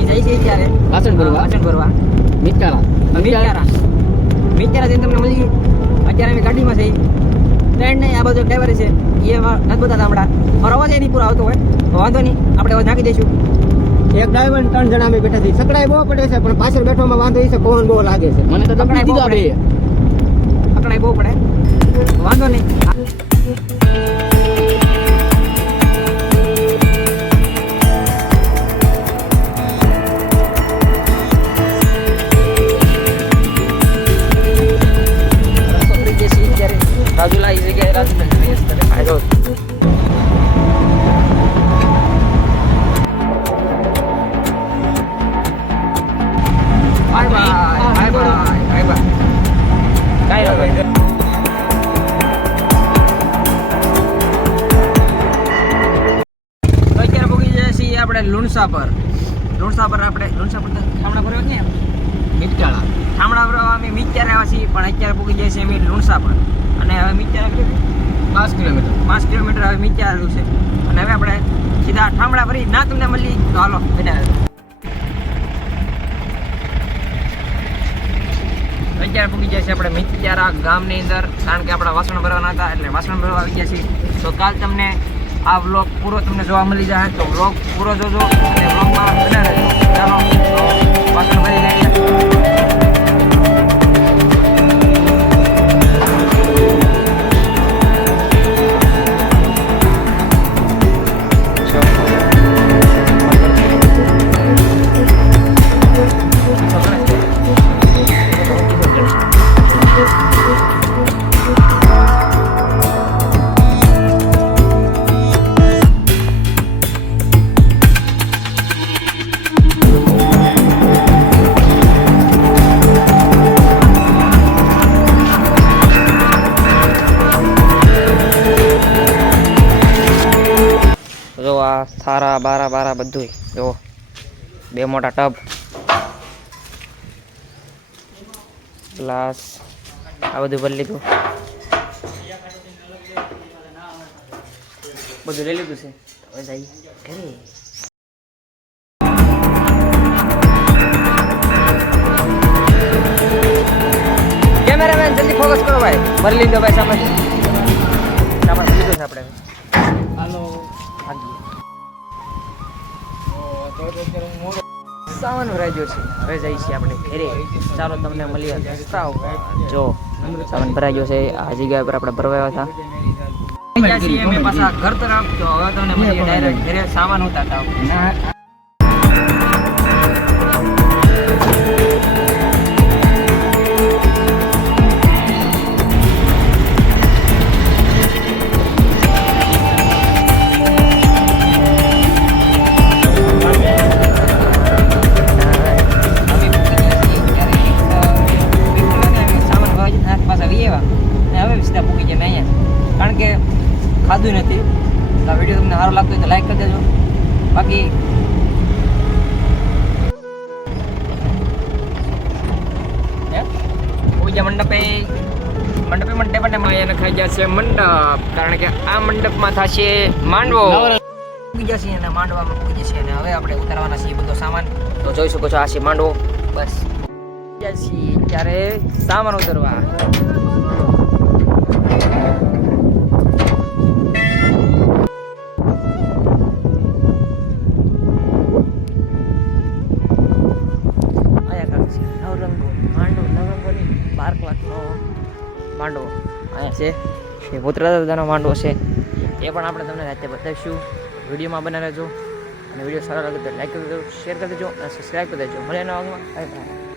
અમે જઈ છીએ ત્યારે વાસણ ભરવા મિત્યારા જઈને તમને મળી. અત્યારે અમે ગાડીમાં છે ટ્રેન્ડ નહીં, આ બધો ડ્રાઈવર છે એ નથી બતાતા હમણાં. મારો અવાજ નહીં પૂરો આવતો હોય તો વાંધો નહીં, આપણે અવાજ નાખી દઈશું. એક ડ્રાઈવર 3 જણા અમે બેઠા છીએ. સકડાઈ બહુ પડે છે પણ પાછળ બેઠવામાં વાંધો છે, પવન બહુ લાગે છે. મને તો પકડાય દીધા બે પકડાય બહુ પડે, વાંધો નહીં. રાજુલા એ જગ્યાએ રાજુલા ફાયદો. Bye bye bye bye bye કાંઈ ન ભાઈ. તો અત્યારે પહોંચી જાય છીએ આપણે લુણસા પર આપણે લુણસા પર ઠામડા ભરવા ક્યાં મિત્યાળા ઠામડા ભરવા અમે મિત્યારે આવ્યા છીએ, પણ અત્યારે પહોંચી જાય છે અમે લુણસા પર. અને હવે મિત્યારે 5 કિલોમીટર 5 કિલોમીટર હવે મિત્યારે આવ્યું છે. અને હવે આપણે સીધા ઠામડા ભરી ના તમને મળી તો હાલો બેટા. અત્યારે પૂકી જાય છે આપણે મિત્યારા ગામની અંદર, કારણ કે આપણા વાસણ ભરવાના હતા એટલે વાસણ ભરવા આવી ગયા છીએ. તો કાલ તમને આ વ્લોગ પૂરો તમને જોવા મળી જાય, તો વ્લોગ પૂરો જોજો અને વ્લોગમાં બના રહેજો. ચાલો વાસણ ભરી લઈએ. જો આ થારા બારા બધું જો, 2 મોટા ટબ, ગ્લાસ, આ બધું ભરી લીધું, બધું લઈ લીધું છે. હવે જઈએ ઘરે. કેમેરામેન જલ્દી ફોકસ કરો ભાઈ. ભરી લીધો ભાઈ સામાન ભરી લીધો છે આપણે. હાલો સામાન ભરાઈ ગયો છે, હવે જઈએ છીએ આપણે ઘરે. ચાલો તમને મળીએ રસ્તા ઉપર. જો સામાન ભરાઈ ગયો છે, આ જગ્યા પર આપણે ભરવા આવ્યા હતા. અમે પાછા ઘર તરફ. તો હવે તમને મળીએ ડાયરેક્ટ ઘરે સામાન ઉતારતા. કારણ કે ખાધું નથી. તો વિડીયો તમને સારો લાગતો હોય તો લાઈક કરી દેજો. બાકી પૂજા મંડપે એને ખાઈ જશે મંડપ, કારણ કે આ મંડપમાં થશે માંડવો. પૂજા છે અને માંડવામાં પૂજી છે. અને હવે આપણે ઉતારવાના છીએ બધો સામાન. તો જોઈ શકો છો આ છે માંડવો. બસ છીએ ત્યારે સામાન ઉતારવા. માંડવો અહીંયા છે, એ ભૂતરા દાદાનો માંડવો છે. એ પણ આપણે તમને રાતે બતાવીશું. વિડીયોમાં બના રહેજો. અને વિડીયો સારો લાગે તો લાઈક કરી દેજો, શેર કરી દેજો અને સબસ્ક્રાઈબ કરી દેજો. મળે નવા ભાગમાં.